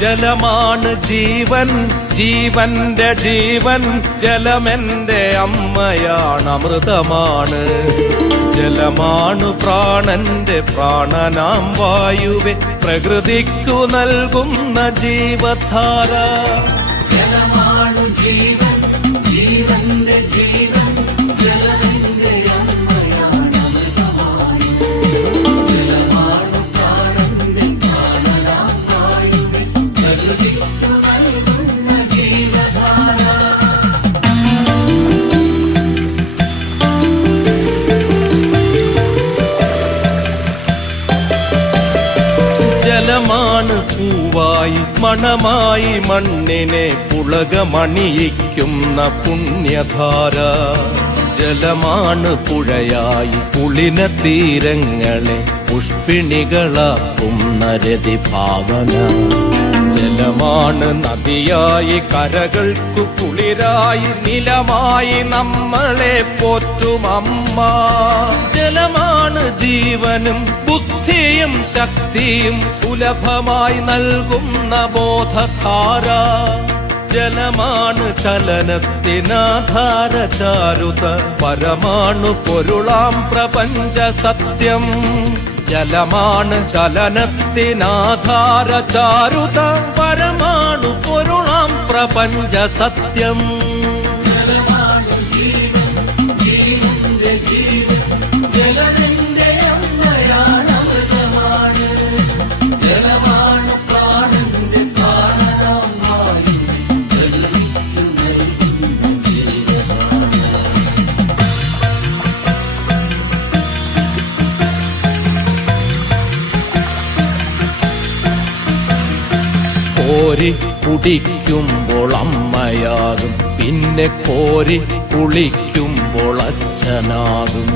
ജലമാണ് ജീവൻ, ജീവന്റെ ജീവൻ. ജലമെന്റെ അമ്മയാണ്, അമൃതമാണ്. ജലമാണു പ്രാണന്റെ പ്രാണനാം വായുവെ, പ്രകൃതിക്കു നൽകുന്ന ജീവധാര. ജലമാണു ജീവൻ, ജീവന്റെ ജീവൻ. ജലമെന്റെ അമ്മയാണ്, അമൃതമാണ്. ജലമാണു പ്രാണന്റെ പ്രാണനാം വായുവെ, പ്രകൃതിക്കു നൽകുന്ന ജീവധാര. ജലമാണ് പൂവായി മണമായി മണ്ണിനെ പുളകമണിയിക്കുന്ന പുണ്യധാര. ജലമാണ് പുഴയായി പുളിന തീരങ്ങളെ പുഷ്പിണികളാക്കുന്ന രതിഭാവന. ജലമാണ് നദിയായി കരകൾക്കു കുളിരായി നിലമായി നമ്മളെ പോറ്റും അമ്മ. ജലമാണ് ജീവനും ബുദ്ധിയും ശക്തിയും സുലഭമായി നൽകുന്ന ബോധധാര. ജലമാണ് ചലനത്തിനാധാര ചാരുത, പരമാണു പൊരുളാം പ്രപഞ്ച സത്യം. ജലമാണ് ചലനത്തിനാധാര ചാരുത, പരമാണു പൊരുളാം പ്രപഞ്ച സത്യം. ജലമാണു ജീവൻ, ജീവന്റെ ജീവൻ. ജലമെന്റെ അമ്മയാണ്, അമൃതമാണ്. ജലമാണ് പ്രാണന്റെ പ്രാണനാം വായുവെ, പ്രകൃതിക്കു നൽകുന്ന ജീവധാര. കോരി കുടിക്കുമ്പോൾ അമ്മയാകും, പിന്നെ കോരി കുളിക്കുമ്പോൾ അച്ഛനാകും.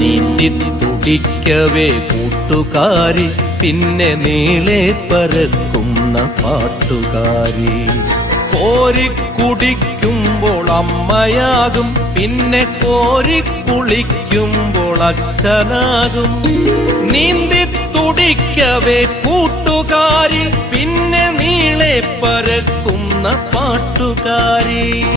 നീന്തി തുടിക്കവേ കൂട്ടുകാരി, പിന്നെ നീളെ പരക്കുന്ന പാട്ടുകാരി. കോരി കുടിക്കുമ്പോൾ അമ്മയാകും, പിന്നെ കോരി കുളിക്കുമ്പോൾ അച്ഛനാകും. നീന്തി തുടിക്കവേ കൂട്ടുകാരി, പിന്നെ നീളെ പരക്കുന്ന പാട്ടുകാരി.